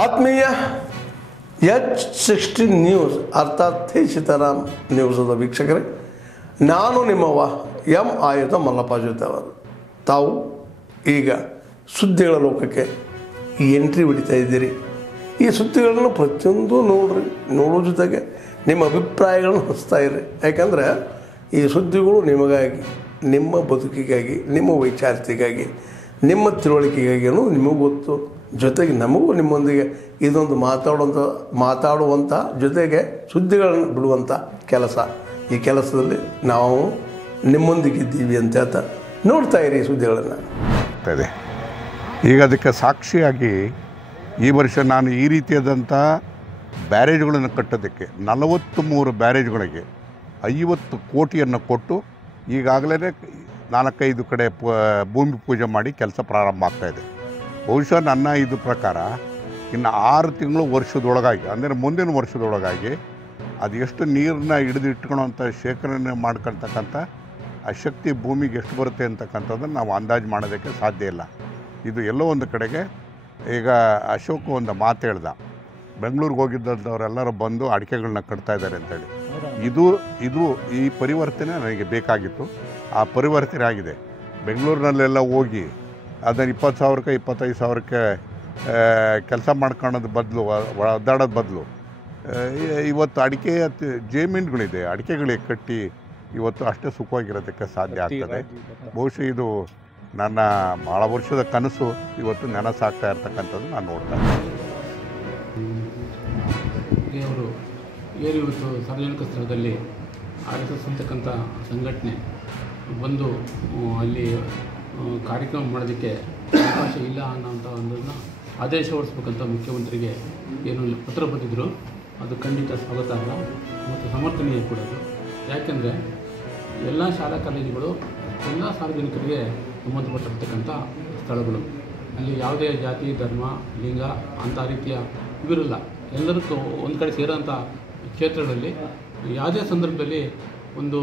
ಆತ್ಮೀಯ H16 news ಅರ್ಥಾತ್ ಥೇ ಸೀತಾರಾಮ್ ನ್ಯೂಸದ ವೀಕ್ಷಕರೇ, ನಾನು ನಿಮ್ಮವ ಎಂ ಆಯುಧ ಮಲ್ಲಪ್ಪ ಜೊತೆವರು. ತಾವು ಈಗ ಸುದ್ದಿಗಳ ಲೋಕಕ್ಕೆ ಎಂಟ್ರಿ ಹೊಡಿತಾ ಇದ್ದೀರಿ. ಈ ಸುದ್ದಿಗಳನ್ನು ಪ್ರತಿಯೊಂದು ನೋಡೋ ಜೊತೆಗೆ ನಿಮ್ಮ ಅಭಿಪ್ರಾಯಗಳನ್ನು ಹಂಚ್ತಾ ಇರಿ. ಯಾಕಂದರೆ ಈ ಸುದ್ದಿಗಳು ನಿಮಗಾಗಿ, ನಿಮ್ಮ ಬದುಕಿಗಾಗಿ, ನಿಮ್ಮ ವೈಚಾರಿಕೆಗಾಗಿ, ನಿಮ್ಮ ತಿಳುವಳಿಕೆಗಾಗಿ ಅನ್ನೋದು ನಿಮಗೂ ಗೊತ್ತು. ಜೊತೆಗೆ ನಮಗೂ ನಿಮ್ಮೊಂದಿಗೆ ಇದೊಂದು ಮಾತಾಡುವಂಥ ಜೊತೆಗೆ ಸುದ್ದಿಗಳನ್ನು ಬಿಡುವಂಥ ಕೆಲಸ. ಈ ಕೆಲಸದಲ್ಲಿ ನಾವು ನಿಮ್ಮೊಂದಿಗಿದ್ದೀವಿ ಅಂತ ಹೇಳ್ತಾ ನೋಡ್ತಾ ಇರಿ ಈ ಸುದ್ದಿಗಳನ್ನು. ಈಗ ಅದಕ್ಕೆ ಸಾಕ್ಷಿಯಾಗಿ ಈ ವರ್ಷ ನಾನು ಈ ರೀತಿಯಾದಂಥ ಬ್ಯಾರೇಜ್ಗಳನ್ನು ಕಟ್ಟೋದಕ್ಕೆ 43 ಬ್ಯಾರೇಜ್ಗಳಿಗೆ 50 ಕೋಟಿಯನ್ನು ಕೊಟ್ಟು ಈಗಾಗಲೇ 4-5 ಕಡೆ ಭೂಮಿ ಪೂಜೆ ಮಾಡಿ ಕೆಲಸ ಪ್ರಾರಂಭ ಆಗ್ತಾಯಿದೆ. ಬಹುಶಃ ನನ್ನ ಇದು ಪ್ರಕಾರ ಇನ್ನು 6 ತಿಂಗಳು ವರ್ಷದೊಳಗಾಗಿ, ಅಂದರೆ ಮುಂದಿನ ವರ್ಷದೊಳಗಾಗಿ ಅದು ಎಷ್ಟು ನೀರನ್ನ ಹಿಡಿದಿಟ್ಕೊಳ್ಳೋಂಥ ಶೇಖರಣೆ ಮಾಡ್ಕೊಳ್ತಕ್ಕಂಥ ಆ ಶಕ್ತಿ ಭೂಮಿಗೆ ಎಷ್ಟು ಬರುತ್ತೆ ಅಂತಕ್ಕಂಥದ್ದನ್ನು ನಾವು ಅಂದಾಜು ಮಾಡೋದಕ್ಕೆ ಸಾಧ್ಯ ಇಲ್ಲ. ಇದು ಎಲ್ಲೋ ಒಂದು ಕಡೆಗೆ ಈಗ ಅಶೋಕ್ ಒಂದು ಮಾತು ಹೇಳ್ದ, ಬೆಂಗಳೂರಿಗೆ ಹೋಗಿದ್ದಂಥವರೆಲ್ಲರೂ ಬಂದು ಅಡಿಕೆಗಳನ್ನ ಕಟ್ತಾ ಇದ್ದಾರೆ ಅಂತೇಳಿ. ಇದು ಈ ಪರಿವರ್ತನೆ ನನಗೆ ಬೇಕಾಗಿತ್ತು. ಆ ಪರಿವರ್ತನೆ ಆಗಿದೆ. ಬೆಂಗಳೂರಿನಲ್ಲೆಲ್ಲ ಹೋಗಿ ಅದನ್ನು 20,000ಕ್ಕೆ 25,000ಕ್ಕೆ ಕೆಲಸ ಮಾಡ್ಕೊಳ್ಳೋದು ಬದಲು, ಒದ್ದಾಡೋದು ಬದಲು ಇವತ್ತು ಅಡಿಕೆ ಜಮೀನುಗಳಿದೆ, ಅಡಿಕೆಗಳಿಗೆ ಕಟ್ಟಿ ಇವತ್ತು ಅಷ್ಟೇ ಸುಖವಾಗಿರೋದಕ್ಕೆ ಸಾಧ್ಯ ಆಗ್ತದೆ. ಬಹುಶಃ ಇದು ನನ್ನ ಭಾಳ ವರ್ಷದ ಕನಸು ಇವತ್ತು ನೆನಸಾಗ್ತಾ ಇರ್ತಕ್ಕಂಥದ್ದು ನಾನು ನೋಡ್ತಾ ಇದ್ದೀನಿ. ಅವರು ಏನು ಇವತ್ತು ಸಾರ್ವಜನಿಕ ಸ್ಥಳದಲ್ಲಿ RSS ಅಂತಕ್ಕಂಥ ಸಂಘಟನೆ ಬಂದು ಅಲ್ಲಿ ಕಾರ್ಯಕ್ರಮ ಮಾಡೋದಕ್ಕೆ ಅವಕಾಶ ಇಲ್ಲ ಅನ್ನೋಂಥ ಒಂದನ್ನು ಆದೇಶ ಹೊರಡಿಸ್ಬೇಕಂತ ಮುಖ್ಯಮಂತ್ರಿಗೆ ಏನು ಪತ್ರ ಬರೆದಿದ್ರು. ಅದು ಖಂಡಿತ ಸ್ವಾಗತಾರ್ಹ ಮತ್ತು ಸಮರ್ಥನೀಯ ಕೂಡ. ಅದು ಯಾಕೆಂದರೆ ಎಲ್ಲ ಶಾಲಾ ಕಾಲೇಜುಗಳು ಎಲ್ಲ ಸಾರ್ವಜನಿಕರಿಗೆ ಸಂಬಂಧಪಟ್ಟಿರ್ತಕ್ಕಂಥ ಸ್ಥಳಗಳು. ಅಲ್ಲಿ ಯಾವುದೇ ಜಾತಿ, ಧರ್ಮ, ಲಿಂಗ ಅಂಥ ರೀತಿಯ ಇವಿರಲ್ಲ. ಎಲ್ಲರೂ ಒಂದು ಕಡೆ ಸೇರೋಂಥ ಕ್ಷೇತ್ರಗಳಲ್ಲಿ ಯಾವುದೇ ಸಂದರ್ಭದಲ್ಲಿ ಒಂದು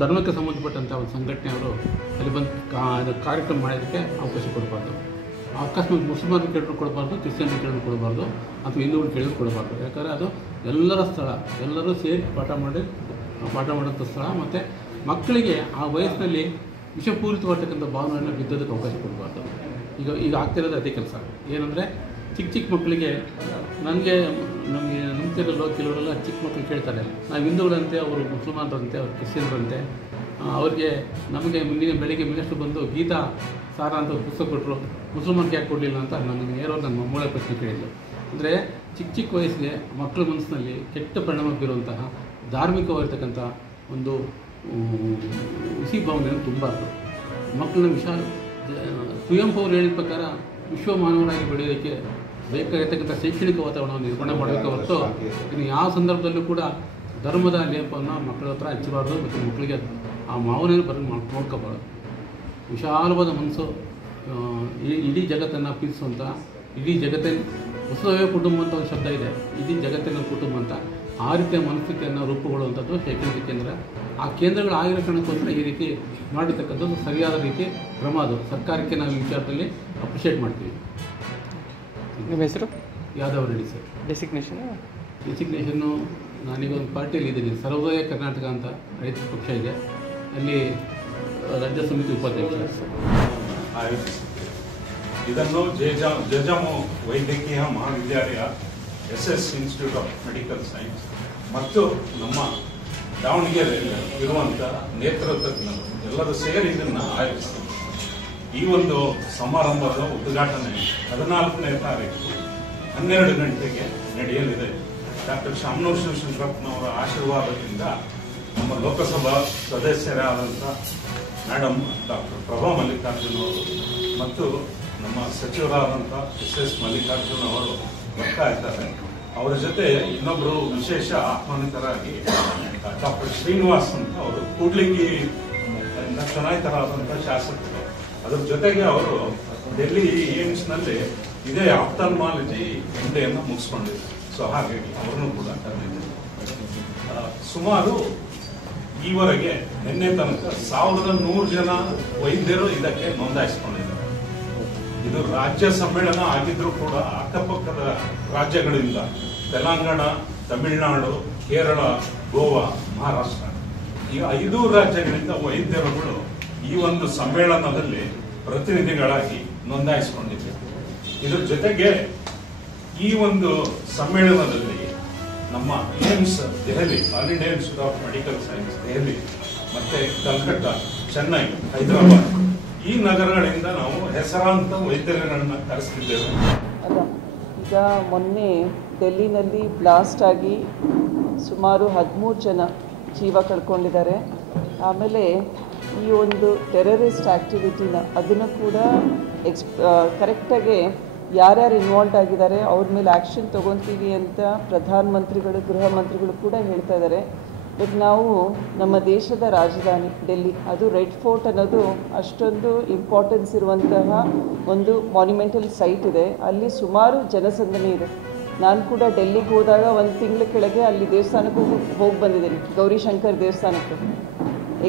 ಧರ್ಮಕ್ಕೆ ಸಂಬಂಧಪಟ್ಟಂಥ ಒಂದು ಸಂಘಟನೆಯವರು ಅಲ್ಲಿ ಬಂದು ಕಾರ್ಯಕ್ರಮ ಮಾಡೋದಕ್ಕೆ ಅವಕಾಶ ಕೊಡಬಾರ್ದು. ಅಕಸ್ಮಾತ್ ಮುಸ್ಲಿಮರು ಕೇಳಿದ್ರು ಕೊಡಬಾರ್ದು, ಕ್ರಿಶ್ಚಿಯನ್ರು ಕೇಳಿದ್ರು ಕೊಡಬಾರ್ದು, ಅಥವಾ ಹಿಂದೂಗಳು ಕೇಳಿದ್ರು ಕೊಡಬಾರ್ದು. ಯಾಕಂದರೆ ಅದು ಎಲ್ಲರ ಸ್ಥಳ, ಎಲ್ಲರೂ ಸೇರಿ ಪಾಠ ಮಾಡೋಂಥ ಸ್ಥಳ. ಮತ್ತು ಮಕ್ಕಳಿಗೆ ಆ ವಯಸ್ಸಿನಲ್ಲಿ ವಿಷಪೂರಿತವಾಗ್ತಕ್ಕಂಥ ಭಾವನೆಯನ್ನು ಬಿದ್ದೋದಕ್ಕೆ ಅವಕಾಶ ಕೊಡಬಾರ್ದು. ಈಗ ಆಗ್ತಿರೋದು ಅದೇ ಕೆಲಸ. ಏನಂದರೆ ಚಿಕ್ಕ ಮಕ್ಕಳಿಗೆ ನಮಗೆ ನಂಬ್ತಿರಲ್ಲ, ಕೆಲವರೆಲ್ಲ ಚಿಕ್ಕ ಮಕ್ಕಳು ಕೇಳ್ತಾರೆ, ನಾವು ಹಿಂದೂಗಳಂತೆ, ಅವರು ಮುಸ್ಲಿಮರಂತೆ, ಅವ್ರು ಕ್ರಿಶ್ಚಿಯನ್ರಂತೆ. ಅವ್ರಿಗೆ ನಮಗೆ ಬೆಳಿಗ್ಗೆ ಮಿನಿಸ್ಟ್ರು ಬಂದು ಗೀತಾ ಸಾರ ಅಂತ ಪುಸ್ತಕ ಕೊಟ್ಟರು, ಮುಸ್ಲಿಮನ್ಗೆ ಯಾಕೆ ಕೊಡಲಿಲ್ಲ ಅಂತ ನನಗೆ ನೇರವಾಗಿ ನನ್ನ ಮೊಮ್ಮಳೆ ಪ್ರಶ್ನೆ ಕೇಳಿದ್ದು. ಅಂದರೆ ಚಿಕ್ಕ ವಯಸ್ಸಿಗೆ ಮಕ್ಕಳ ಮನಸ್ಸಿನಲ್ಲಿ ಕೆಟ್ಟ ಪರಿಣಾಮ ಬೀರುವಂತಹ ಧಾರ್ಮಿಕವಾಗಿರ್ತಕ್ಕಂಥ ಒಂದು ಹುಸಿ ಭಾವನೆಯನ್ನು ತುಂಬಾರ್ದು. ಮಕ್ಕಳನ್ನ ಕುವೆಂಪು ಅವರು ಹೇಳಿದ ಪ್ರಕಾರ ವಿಶ್ವ ಮಾನವರಾಗಿ ಬೆಳೆಯೋದಕ್ಕೆ ಬೇಕಾಗಿರ್ತಕ್ಕಂಥ ಶೈಕ್ಷಣಿಕ ವಾತಾವರಣವನ್ನು ನಿರ್ಮಾಣ ಮಾಡಬೇಕು ಹೊರತು ಇನ್ನು ಯಾವ ಸಂದರ್ಭದಲ್ಲೂ ಕೂಡ ಧರ್ಮದ ಲೇಪವನ್ನು ಮಕ್ಕಳ ಹತ್ರ ಹಚ್ಚಬಾರ್ದು. ಮತ್ತು ಮಕ್ಕಳಿಗೆ ಆ ಭಾವನೆಯನ್ನು ನೋಡ್ಕೋಬಾರ್ದು. ವಿಶಾಲವಾದ ಮನಸ್ಸು, ಇಡೀ ಜಗತ್ತನ್ನು ಪ್ರೀತಿಸುವಂಥ, ಇಡೀ ಜಗತ್ತಿನ ಹೊಸವೇ ಕುಟುಂಬ ಅಂತ ಒಂದು ಶಬ್ದ ಇದೆ, ಇಡೀ ಜಗತ್ತಿನ ಕುಟುಂಬ ಅಂತ. ಆ ರೀತಿಯ ಮನಸ್ಥಿತಿಯನ್ನು ರೂಪುಗೊಳ್ಳುವಂಥದ್ದು ಶೈಕ್ಷಣಿಕ ಕೇಂದ್ರ. ಆ ಕೇಂದ್ರಗಳು ಆಗಿರೋ ಕಾರಣಕ್ಕೋಸ್ಕರ ಈ ರೀತಿ ಮಾಡಿರ್ತಕ್ಕಂಥದ್ದು ಸರಿಯಾದ ರೀತಿ ಕ್ರಮ. ಅದು ಸರ್ಕಾರಕ್ಕೆ ನಾವು ಈ ವಿಚಾರದಲ್ಲಿ ಅಪ್ರಿಷಿಯೇಟ್ ಮಾಡ್ತೀವಿ. ನಿಮ್ಮ ಹೆಸರು? ಯಾದವ್ ರೆಡ್ಡಿ ಸರ್. ಡೆಸಿಗ್ನೇಷನ್ನು ನಾನೀಗ ಒಂದು ಪಾರ್ಟಿಯಲ್ಲಿ ಇದ್ದೀನಿ, ಸರ್ವೋದಯ ಕರ್ನಾಟಕ ಅಂತ ರೈತ ಪಕ್ಷ ಇದೆ, ಅಲ್ಲಿ ರಾಜ್ಯ ಸಮಿತಿ ಉಪಾಧ್ಯಕ್ಷ. ಇದನ್ನು ಜಜಾಮು ವೈದ್ಯಕೀಯ ಮಹಾವಿದ್ಯಾಲಯ SS institute of medical science ಮತ್ತು ನಮ್ಮ ದಾವಣಗೆರೆಯಲ್ಲಿ ಇರುವಂಥ ನೇತ್ರ ತಜ್ಞರು ಎಲ್ಲರೂ ಸೇರಿ ಇದನ್ನು ಆಯೋಜಿಸ್ತಾರೆ. ಈ ಒಂದು ಸಮಾರಂಭದ ಉದ್ಘಾಟನೆ 14ನೇ ತಾರೀಕು 12 ಗಂಟೆಗೆ ನಡೆಯಲಿದೆ. ಡಾಕ್ಟರ್ ಶಾಮನೂರ್ ಶಿವಶಂಕರಪ್ಪನವರ ಆಶೀರ್ವಾದದಿಂದ ನಮ್ಮ ಲೋಕಸಭಾ ಸದಸ್ಯರಾದಂಥ ಮೇಡಮ್ ಡಾಕ್ಟರ್ ಪ್ರಭಾ ಮಲ್ಲಿಕಾರ್ಜುನ್ ಅವರು ಮತ್ತು ನಮ್ಮ ಸಚಿವರಾದಂಥ SS ಮಲ್ಲಿಕಾರ್ಜುನ್ ಅವರು ಬರ್ತಾ ಇದ್ದಾರೆ. ಅವರ ಜೊತೆ ಇನ್ನೊಬ್ಬರು ವಿಶೇಷ ಆಹ್ವಾನಿತರಾಗಿ ಡಾಕ್ಟರ್ ಶ್ರೀನಿವಾಸ್ ಅಂತ ಅವರು ಕೂಡ್ಲಿಗಿ ಚುನಾಯಿತರಾದಂಥ ಶಾಸಕರು. ಅದರ ಜೊತೆಗೆ ಅವರು ಡೆಲ್ಲಿ ಏಮ್ಸ್ನಲ್ಲಿ ಇದೇ ಆಪ್ಥಾಲ್ಮಾಲಜಿ ಹುದ್ದೆಯನ್ನು ಮುಗಿಸ್ಕೊಂಡಿದ್ದಾರೆ. ಸೊ ಹಾಗಾಗಿ ಅವರನ್ನು ಕೂಡ ಕರೆದಿದ್ದಾರೆ. ಸುಮಾರು ಈವರೆಗೆ ನಿನ್ನೆ ತನಕ 1100 ಜನ ವೈದ್ಯರು ಇದಕ್ಕೆ ನೋಂದಾಯಿಸಿಕೊಂಡಿದ್ದಾರೆ. ಇದು ರಾಜ್ಯ ಸಮ್ಮೇಳನ ಆಗಿದ್ರೂ ಕೂಡ ಅಕ್ಕಪಕ್ಕದ ರಾಜ್ಯಗಳಿಂದ ತೆಲಂಗಾಣ, ತಮಿಳುನಾಡು, ಕೇರಳ, ಗೋವಾ, ಮಹಾರಾಷ್ಟ್ರ ಈ 5 ರಾಜ್ಯಗಳಿಂದ ವೈದ್ಯರುಗಳು ಈ ಒಂದು ಸಮ್ಮೇಳನದಲ್ಲಿ ಪ್ರತಿನಿಧಿಗಳಾಗಿ ನೋಂದಾಯಿಸಿಕೊಂಡಿದ್ದಾರೆ. ಇದರ ಜೊತೆಗೆ ಈ ಒಂದು ಸಮ್ಮೇಳನದಲ್ಲಿ ನಮ್ಮ AIIMS Delhi, all India institute of medical science Delhi, ಮತ್ತೆ ಕಲ್ಕತ್ತಾ, ಚೆನ್ನೈ, ಹೈದರಾಬಾದ್ ಈ ನಗರಗಳಿಂದ ನಾವು ಹೆಸರಾಂತ ವೈದ್ಯರುಗಳನ್ನ ಕರೆಸ್ತಿದ್ದೇವೆ. ಅಲ್ಲ, ಈಗ ಮೊನ್ನೆ ಡೆಲ್ಲಿನಲ್ಲಿ ಬ್ಲಾಸ್ಟ್ ಆಗಿ ಸುಮಾರು 13 ಜನ ಜೀವ ಕಳ್ಕೊಂಡಿದ್ದಾರೆ. ಆಮೇಲೆ ಈ ಒಂದು ಟೆರರಿಸ್ಟ್ ಆ್ಯಕ್ಟಿವಿಟಿನ ಅದನ್ನು ಕೂಡ ಕರೆಕ್ಟಾಗಿ ಯಾರ್ಯಾರು ಇನ್ವಾಲ್ವ್ ಆಗಿದ್ದಾರೆ ಅವ್ರ ಮೇಲೆ ಆ್ಯಕ್ಷನ್ ತೊಗೊತೀವಿ ಅಂತ ಪ್ರಧಾನಮಂತ್ರಿಗಳು, ಗೃಹ ಮಂತ್ರಿಗಳು ಕೂಡ ಹೇಳ್ತಾ ಇದ್ದಾರೆ. ಬಟ್ ನಾವು ನಮ್ಮ ದೇಶದ ರಾಜಧಾನಿ ಡೆಲ್ಲಿ, ಅದು ರೆಡ್ ಫೋರ್ಟ್ ಅನ್ನೋದು ಅಷ್ಟೊಂದು ಇಂಪಾರ್ಟೆನ್ಸ್ ಇರುವಂತಹ ಒಂದು ಮಾನ್ಯುಮೆಂಟಲ್ ಸೈಟ್ ಇದೆ. ಅಲ್ಲಿ ಸುಮಾರು ಜನಸಂದಣಿ ಇದೆ. ನಾನು ಕೂಡ ಡೆಲ್ಲಿಗೆ ಹೋದಾಗ 1 ತಿಂಗಳ ಕೆಳಗೆ ಅಲ್ಲಿ ದೇವಸ್ಥಾನಕ್ಕೂ ಹೋಗಿ ಬಂದಿದ್ದೀನಿ, ಗೌರಿಶಂಕರ್ ದೇವಸ್ಥಾನಕ್ಕೆ.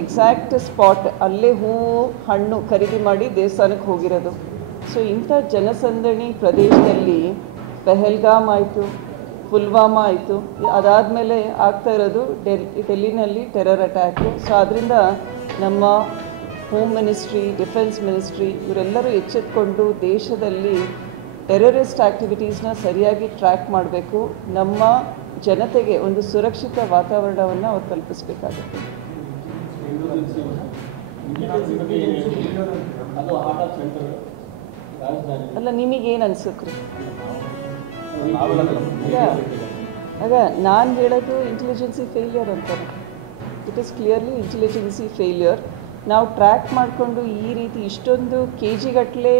ಎಕ್ಸಾಕ್ಟ್ ಸ್ಪಾಟ್ ಅಲ್ಲೇ ಹೂವು ಹಣ್ಣು ಖರೀದಿ ಮಾಡಿ ದೇವಸ್ಥಾನಕ್ಕೆ ಹೋಗಿರೋದು. ಸೊ ಇಂಥ ಜನಸಂದಣಿ ಪ್ರದೇಶದಲ್ಲಿ ಪೆಹಲ್ಗಾಮ್ ಆಯಿತು, ಪುಲ್ವಾಮಾ ಆಯಿತು, ಅದಾದಮೇಲೆ ಆಗ್ತಾ ಇರೋದು ಡೆಲ್ಲಿನಲ್ಲಿ ಟೆರರ್ ಅಟ್ಯಾಕು. ಸೊ ಅದರಿಂದ ನಮ್ಮ ಹೋಮ್ ಮಿನಿಸ್ಟ್ರಿ, ಡಿಫೆನ್ಸ್ ಮಿನಿಸ್ಟ್ರಿ ಇವರೆಲ್ಲರೂ ಎಚ್ಚೆತ್ಕೊಂಡು ದೇಶದಲ್ಲಿ ಟೆರರಿಸ್ಟ್ ಆ್ಯಕ್ಟಿವಿಟೀಸ್ನ ಸರಿಯಾಗಿ ಟ್ರ್ಯಾಕ್ ಮಾಡಬೇಕು. ನಮ್ಮ ಜನತೆಗೆ ಒಂದು ಸುರಕ್ಷಿತ ವಾತಾವರಣವನ್ನು ಅವ್ರು ಕಲ್ಪಿಸಬೇಕಾಗುತ್ತೆ. ಅಲ್ಲ, ನಿಮಗೇನು ಅನ್ಸುತ್ತೆ? ಆಗ ನಾನು ಹೇಳೋದು ಇಂಟೆಲಿಜೆನ್ಸಿ ಫೇಲ್ಯೂರ್ ಅಂತಾರೆ. It is clearly intelligence failure. ನಾವು ಟ್ರ್ಯಾಕ್ ಮಾಡಿಕೊಂಡು ಈ ರೀತಿ ಇಷ್ಟೊಂದು KG ಗಟ್ಟಲೆ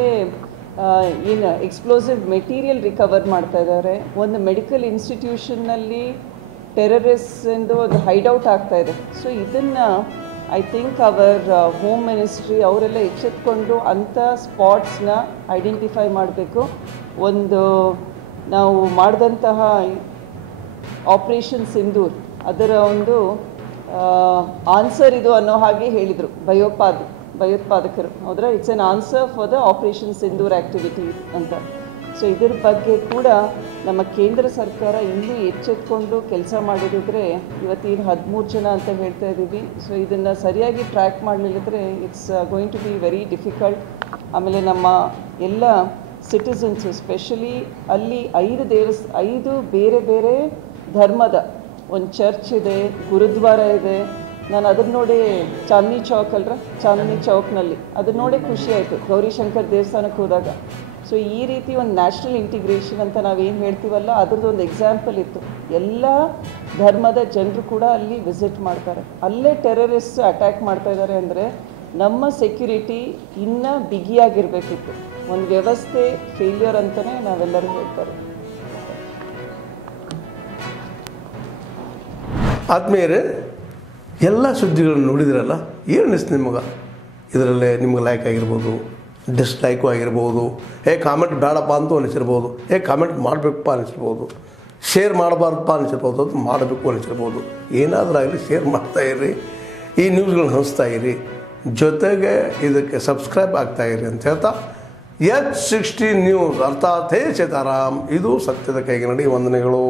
ಏನು ಎಕ್ಸ್ಪ್ಲೋಸಿವ್ ಮೆಟೀರಿಯಲ್ ರಿಕವರ್ ಮಾಡ್ತಾ ಇದ್ದಾರೆ. ಒಂದು ಮೆಡಿಕಲ್ ಇನ್ಸ್ಟಿಟ್ಯೂಷನ್ನಲ್ಲಿ ಟೆರರಿಸ್ಟಿಂದು ಒಂದು ಹೈಡೌಟ್ ಆಗ್ತಾ ಇದೆ. ಸೊ ಇದನ್ನು I think our home ministry ಅವರೆಲ್ಲ ಎಚ್ಚೆತ್ಕೊಂಡು ಅಂಥ ಸ್ಪಾಟ್ಸ್ನ ಐಡೆಂಟಿಫೈ ಮಾಡಬೇಕು. ಒಂದು ನಾವು ಮಾಡಿದಂತಹ ಆಪ್ರೇಷನ್ ಸಿಂಧೂರ್ ಅದರ ಒಂದು ಆನ್ಸರ್ ಇದು ಅನ್ನೋ ಹಾಗೆ ಹೇಳಿದರು ಭಯೋತ್ಪಾದಕರು. ಹೌದ್ರಾ? It's an answer for the operation Sindoor activity ಅಂತ. ಸೊ ಇದ್ರ ಬಗ್ಗೆ ಕೂಡ ನಮ್ಮ ಕೇಂದ್ರ ಸರ್ಕಾರ ಇನ್ನೂ ಎಚ್ಚೆತ್ಕೊಂಡು ಕೆಲಸ ಮಾಡಿದ್ರೆ ಇವತ್ತೇನು 13 ಜನ ಅಂತ ಹೇಳ್ತಾ ಇದ್ದೀವಿ. ಸೊ ಇದನ್ನು ಸರಿಯಾಗಿ ಟ್ರ್ಯಾಕ್ ಮಾಡಲಿಲ್ಲದ್ರೆ it's going to be very difficult. ಆಮೇಲೆ ನಮ್ಮ ಎಲ್ಲ ಸಿಟಿಸನ್ಸು ಸ್ಪೆಷಲಿ ಅಲ್ಲಿ 5 ಬೇರೆ ಬೇರೆ ಧರ್ಮದ ಒಂದು ಚರ್ಚ್ ಇದೆ, ಗುರುದ್ವಾರ ಇದೆ. ನಾನು ಅದನ್ನ ನೋಡಿ ಚಾಂದಿನಿ ಚೌಕ್ನಲ್ಲಿ ಅದನ್ನ ನೋಡಿ ಖುಷಿ ಆಯಿತು ಗೌರಿಶಂಕರ್ ದೇವಸ್ಥಾನಕ್ಕೆ ಹೋದಾಗ. ಸೊ ಈ ರೀತಿ ಒಂದು ನ್ಯಾಷನಲ್ ಇಂಟಿಗ್ರೇಷನ್ ಅಂತ ನಾವೇನು ಹೇಳ್ತೀವಲ್ಲ ಅದರದ್ದು ಒಂದು ಎಕ್ಸಾಂಪಲ್ ಇತ್ತು. ಎಲ್ಲ ಧರ್ಮದ ಜನರು ಕೂಡ ಅಲ್ಲಿ ವಿಸಿಟ್ ಮಾಡ್ತಾರೆ. ಅಲ್ಲೇ ಟೆರರಿಸ್ಟ್ ಅಟ್ಯಾಕ್ ಮಾಡ್ತಾ ಇದ್ದಾರೆ ಅಂದರೆ ನಮ್ಮ ಸೆಕ್ಯುರಿಟಿ ಇನ್ನೂ ಬಿಗಿಯಾಗಿರಬೇಕಿತ್ತು. ಒಂದು ವ್ಯವಸ್ಥೆ ಫೇಲ್ಯೂರ್ ಅಂತಲೇ ನಾವೆಲ್ಲರೂ ಹೇಳ್ತಾರೆ. ಆದ್ಮೇಲೆ ಎಲ್ಲ ಸುದ್ದಿಗಳನ್ನು ನೋಡಿದ್ರಲ್ಲ, ಏನು ಅನಿಸ್ತು ನಿಮಗೆ? ಇದರಲ್ಲೇ ನಿಮ್ಗೆ ಲೈಕ್ ಆಗಿರ್ಬೋದು, ಡಿಸ್ಲೈಕು ಆಗಿರ್ಬೋದು, ಕಾಮೆಂಟ್ ಬೇಡಪ್ಪ ಅಂತೂ ಅನಿಸಿರ್ಬೋದು, ಕಾಮೆಂಟ್ ಮಾಡಬೇಕಪ್ಪ ಅನಿಸಿರ್ಬೋದು, ಶೇರ್ ಮಾಡಬಾರ್ದಪ್ಪ ಅನಿಸಿರ್ಬೋದು, ಅದು ಮಾಡಬೇಕು ಅನಿಸಿರ್ಬೋದು. ಏನಾದರೂ ಆಗಲಿ ಶೇರ್ ಮಾಡ್ತಾಯಿರಿ, ಈ ನ್ಯೂಸ್ಗಳನ್ನ ಹಂಚ್ತಾ ಇರಿ, ಜೊತೆಗೆ ಇದಕ್ಕೆ ಸಬ್ಸ್ಕ್ರೈಬ್ ಆಗ್ತಾಯಿರಿ ಅಂತ ಹೇಳ್ತಾ H16 ನ್ಯೂಸ್ ಅರ್ಥಾತ್ ಹೇ ಸೀತಾರಾಮ್, ಇದು ಸತ್ಯದ ಕೈಗೆ ನಡಿ. ವಂದನೆಗಳು.